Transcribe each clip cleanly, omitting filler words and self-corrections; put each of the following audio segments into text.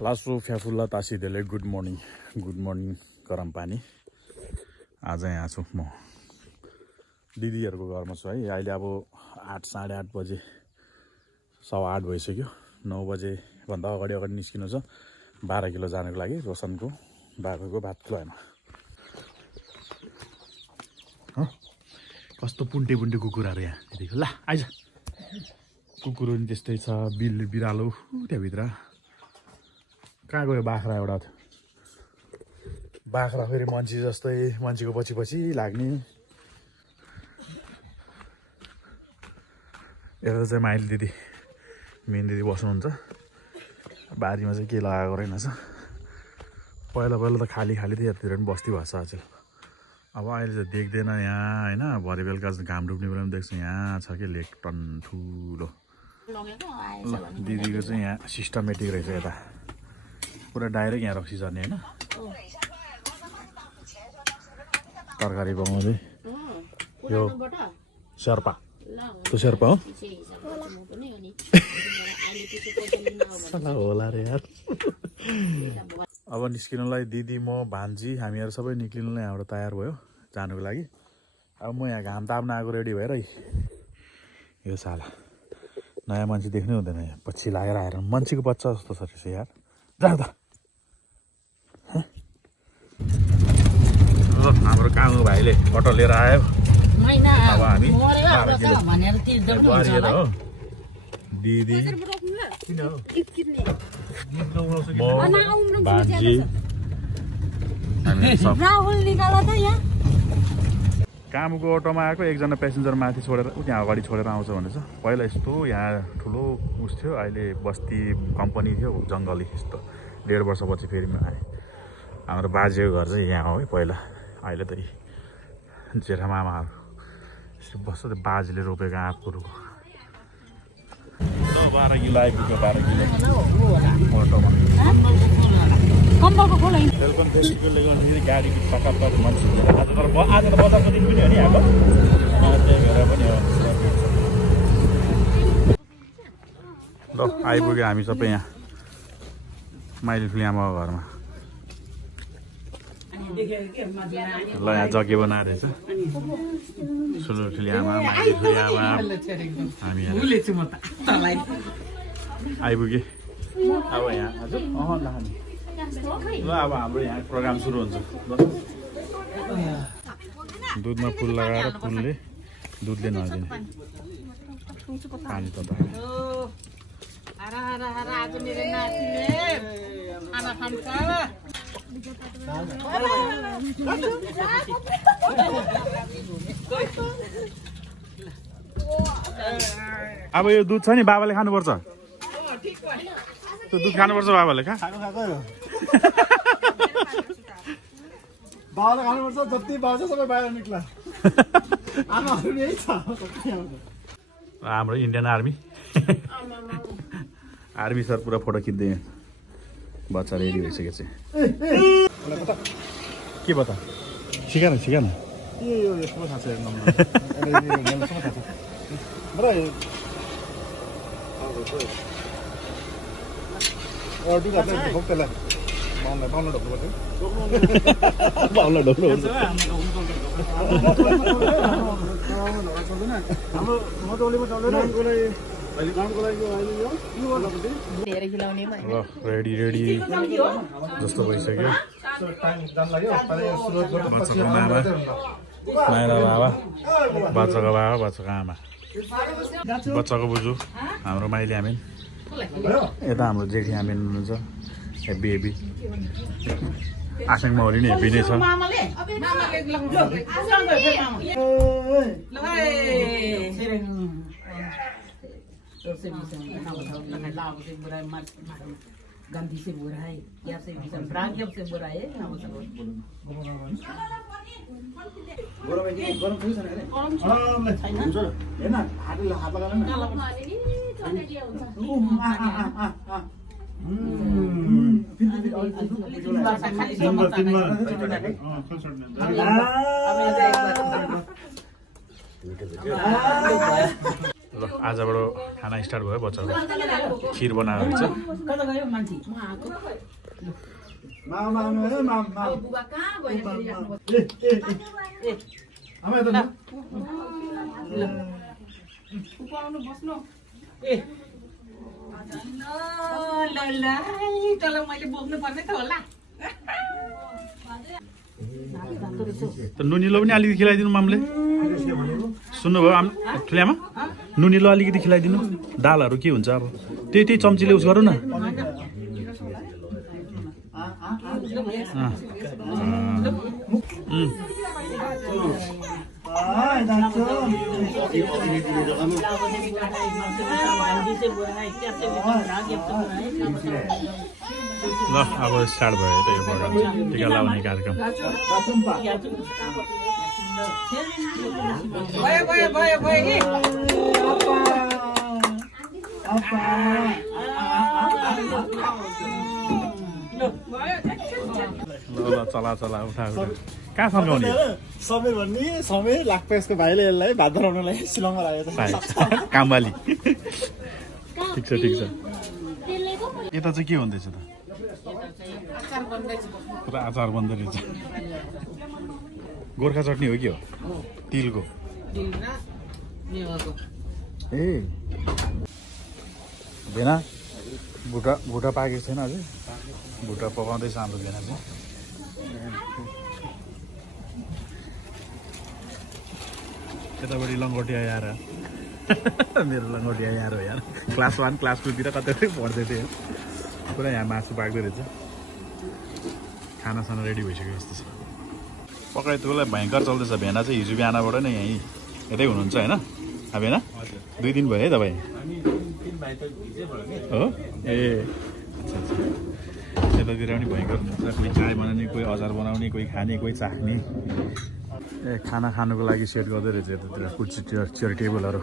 लासो फ्याफुल्ला तासिदेले good morning गरम पानी। आज यहाँ छु म दिदीहरूको घरमा छु है। अहिले अब 8 साढे 8 बजे 8:15 भइसक्यो। 9 बजे भन्दा अगाडि निस्किनु छ 12 किलो जानको लागि रोशनको बाबाको भात खुवाएन। कस्तो पुन्टे कुकुरहरू यहाँ देखियो। ल आइज, कुकुर पनि त्यस्तै छ, बिरालो त्यहाँभित्र। कहाँ गयो बाख्रा? एउटा बाख्रा फेरि मान्छे जस्तै मान्छेको पछि लाग्ने। यता चाहिँ माइली दिदी मेन दिदी बस्नुहुन्छ। बारीमा चाहिँ के लगाएको रहेनछ। पहिला त खाली थियो, यतातिर पनि बस्ती भएको छ अचेल। अब अहिले चाहिँ देख्दैन यहाँ होइन। भरे बेलुका घाम डुब्ने बेला पनि देख्छु यहाँ छ कि लेक टन ठुलो। ल दिदीको चाहिँ यहाँ सिस्टमेटिक रहेछ। यता पुरा डाइरेक्ट यहाँ रक्सी झर्ने होइन। तरकारी बनाउँदै यो शेर्पा, त्यो शेर्पा हो होला रे यार। अब निस्किनुलाई दिदी म भान्जी हामीहरू सबै निक्लिनुलाई यहाँबाट तयार भयो जानुको लागि। अब म यहाँ घाम ताप्न आएको रेडी भएर यो साला नयाँ मान्छे देख्नै हुँदैन। पछि लागेर आएर मान्छेको बच्चा जस्तो छ रहेछ यार। जा त ल हाम्रो कामु भाइले अटो लिएर आयो। अब हामी हो दिदी कामुको अटोमा आएको एकजना पेसेन्जर माथि छोडेर त्यहाँ अगाडि छोडेर आउँछ भनेछ। पहिला यस्तो यहाँ ठुलो उस थियो, अहिले बस्ती कम्पनी थियो जङ्गली। यस्तो 1.5 वर्षपछि फेरि आएँ। हाम्रो बाजेको घर चाहिँ यहाँ हो है पहिला। अहिले त जेठा मामाहरू यसरी बस्छ। त्यो बाजेले रोपेको आँपहरूको 12 किलो आइपुग्यो। 12 किलो अटोमा वेलकम फेस्टिभलले गर्दाखेरि गाडीको टक्क मान्छे आज त बजारको दिन पनि हो नि अब त्यही भएर पनि हो। ल आइपुग्यो हामी सबै यहाँ माइली फिलियामाको घरमा। ल यहाँ जग्गे बनाएर रहेछ सुलु फिलियामा माइली फिलियामा हामी आइपुगे। अब यहाँ हजुर ल अब हाम्रो यहाँ प्रोग्राम सुरु हुन्छ। दुधमा फुल लगाएर फुलले दुधले नदिने पानी त अब यो दुध छ नि बाबाले खानुपर्छ। त्यो दुध खानुपर्छ बाबाले। बाबाले खानुपर्छ। जति बाजा सबै बाहिर निक्ला। आमाहरू यही छ हाम्रो इन्डियन आर्मी। आर्मी सर पुरा फोटो खिच्दै बच्चा रेडी भइसकेको छ। के बता सिकान यो यसमा थाहा छ रेडी जस्तो भइसक्यो। बच्चाको मामा माइला बाबा, बच्चाको बाबा, बच्चाको आमा, बच्चाको बोजू हाम्रो माइली आमेन। यता हाम्रो जेठी आमेन हुनुहुन्छ। हेभी आसाङ मौरी नि हेभी नै छ। गंदी से बुरा है या से ब्राह्मण से बुरा है ना वो सब गरम है कि गरम थोड़ी छ नि गरम छैन हैन हातले हात लगाउन न छटे दिया हुन्छ ल आजबाट खाना स्टार्ट भयो बच्चाहरू खिर बनाएको हुन्छ कता गयो मान्छे तँलाई मैले बोक्नु पर्ने त होला नुनिलो पनि अलिकति खिलाइदिनु मामले सुन्नुभयो ठुल्यामा नुनिलो अलिकति खिलाइदिनु दालहरू के हुन्छ अब त्यही चम्चीले उस गरौँ न ल अब स्टार्ट भयो त यो प्रोग्राम टिका लगाउने कार्यक्रम ल चला चला उठा उठा कहाँ फर्काउने समीर भन्ने समीर लाखपेसको भाइले यसलाई भात बनाउनलाई शिलङमा लागेको कामवाली ठिक छ यता चाहिँ के हुँदैछ त पुरा अचार बन्दै रहेछ गोर्खा चटनी हो कि हो तिलको ए भेना भुटा पाकेको छैन अझै भुटा पकाउँदैछ हाम्रो भेना चाहिँ यतापट्टि लङ्गोटी आएर मेरो लङ्गोटी आएर हो यार क्लास 1 क्लास 2 तिर कतै पढ्दै थियो पुरा यहाँ मासु पाक्दै रहेछ खानासाना रेडी भइसक्यो जस्तो छ पकाइ तुलाई भयङ्कर चल्दैछ भेना चाहिँ हिजो बिहानबाट नै यहीँ यतै हुनुहुन्छ होइन भेना 2 दिन भयो है तपाईँ हो ए अच्छा यतातिर पनि भयङ्कर हुनुहुन्छ कोही चाय बनाउने कोही अचार बनाउने कोही खाने कोही चाख्ने ए खाना खानुको लागि सेट गर्दै रहेछ यतातिर कुर्सी चेयर टेबलहरू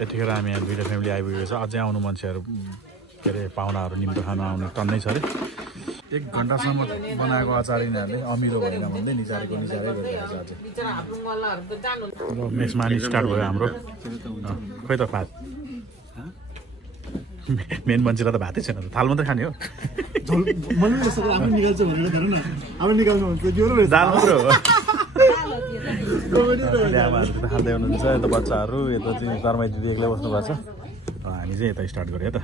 यतिखेर हामी यहाँ दुईवटा फ्यामिली आइपुगेको छ अझै आउनु मान्छेहरू के अरे पाहुनाहरू निम्तो खानु आउनु टन्नै छ अरे 1 घन्टासम्म बनाएको अचार यिनीहरूले अमिलो भनेर भन्दै निचारेको निचारै गरिरहेको छ अझै मेसमा नि स्टार्ट भयो हाम्रो खोइ त भात मेन मान्छेलाई त भातै छैन थाल मात्रै खाने हो दाल मात्र हो आमाहरू त खाँदै हुनुहुन्छ यता बच्चाहरू यता चाहिँ कर्माइ दिदी एक्लै बस्नु भएको छ हामी चाहिँ यता स्टार्ट गऱ्यो त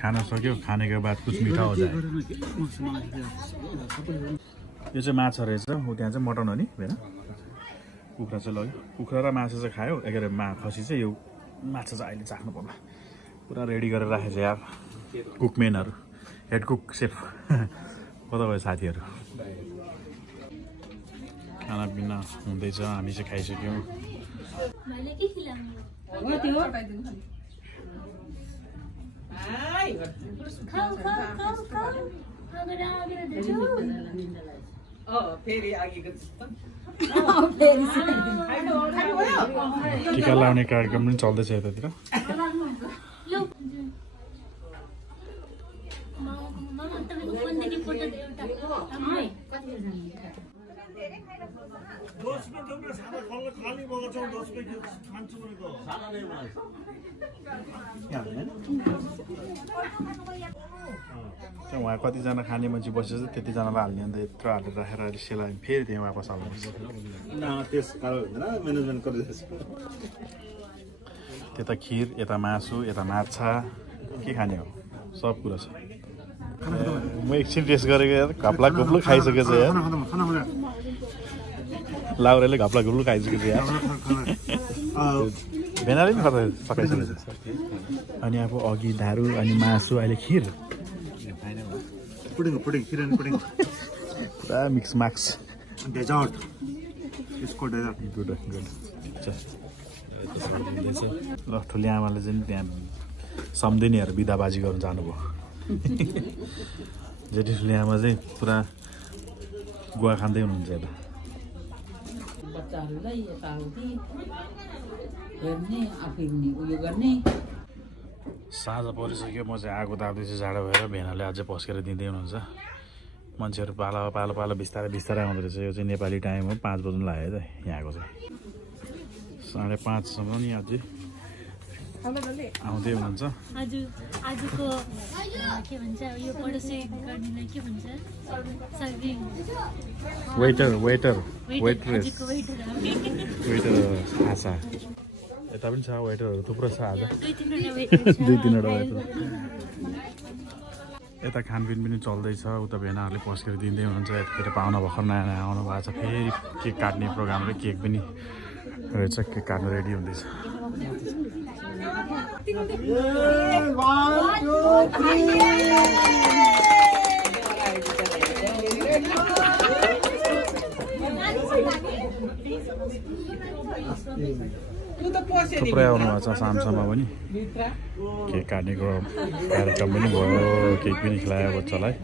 खाना सक्यो खानेको बाद कुछ मिठा हो जाए यो चाहिँ माछा रहेछ हो त्यहाँ चाहिँ मटन हो नि होइन कुखुरा चाहिँ लग्यो कुखुरा र माछा चाहिँ खायो के अरे खसी चाहिँ यो माछा चाहिँ अहिले चाख्नु पर्ला पुरा रेडी गरेर राखेको छ यार कुकमेनहरू हेड कुक सेफ कता गयो साथीहरू खानापिना हुँदैछ हामी चाहिँ खाइसक्यौँ टिका लाउने कार्यक्रम पनि चल्दैछ यतातिर उहाँ कतिजना खाने मान्छे बसेछ त्यतिजनालाई हाल्ने अन्त यत्रो हालेर राखेर अहिले सेलायो फेरि त्यहाँ वापस हाल्नुपर्छ त्यता खिर यता मासु यता माछा के खाने हो सब कुरा छ म एकछिन टेस्ट गरेको यार घप्ला घुप्लो खाइसकेको छ यार लाउराले घप्ला घुप्लो खाइसकेको छ यार भेनाले पनि सकाइसकेको छ अनि अब अघि दारु अनि मासु अहिले खिर पुरा मिक्स माक्स डेजर्ट यसको डेजर्ट गुड ल ठुली आमाले चाहिँ त्यहाँ सम्झिनेहरू बिदाबाजी गर्नु जानुभयो जेठी ठुली आमा चाहिँ पुरा गुवा खाँदै हुनुहुन्छ यता बच्चाहरूलाई यताउति हेर्ने आफै उयो गर्ने साँझ परिसक्यो म चाहिँ आगो ताप्दैछु जाडो भएर भेनाले अझै पस्केर दिँदै हुनुहुन्छ मान्छेहरू पालो पालो पालो बिस्तारै बिस्तारै आउँदो रहेछ यो चाहिँ नेपाली टाइम हो 5 बज्नु लाग्यो त यहाँको चाहिँ 5:30सम्म नि अझै आउँदै हुनुहुन्छ। आजको के भन्छ यो पडोसी गर्नेलाई के भन्छ सर्भिङ वेटर वेटर आशा यता पनि छ वेटरहरू थुप्रो छ आज 2-3 2-3 वटा वेटर। यता खानपिन पनि चल्दैछ। उता भेनाहरूले पस्केर दिँदै हुनुहुन्छ। यतिखेर पाहुना भर्खर नयाँ नयाँ आउनु भएको छ। फेरि केक काट्ने प्रोग्राम र केक पनि रहेछ। केक काट्नु रेडी हुँदैछ। थुप्रै आउनु भएको छ सामसामा पनि। केक काट्नेको कार्यक्रम पनि भयो। केक पनि खिलायो बच्चालाई।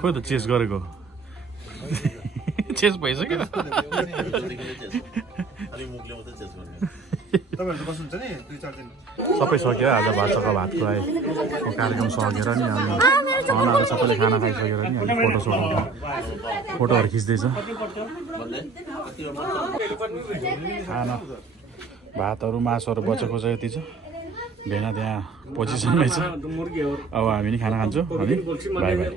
खोइ त चेस गरेको चेस भइसक्यो। सबै सक्यो आज भातको भातको कार्यक्रम सकेर नि अनि खानाहरू सबैले खाना खाइसकेर नि अनि फोटोहरू खिच्दैछ। खाना भातहरू मासुहरू बचेको छ यति छ। भेना त्यहाँ पोजिसनमै छ। अब हामी नि खाना खान्छौँ अनि बाई बाई।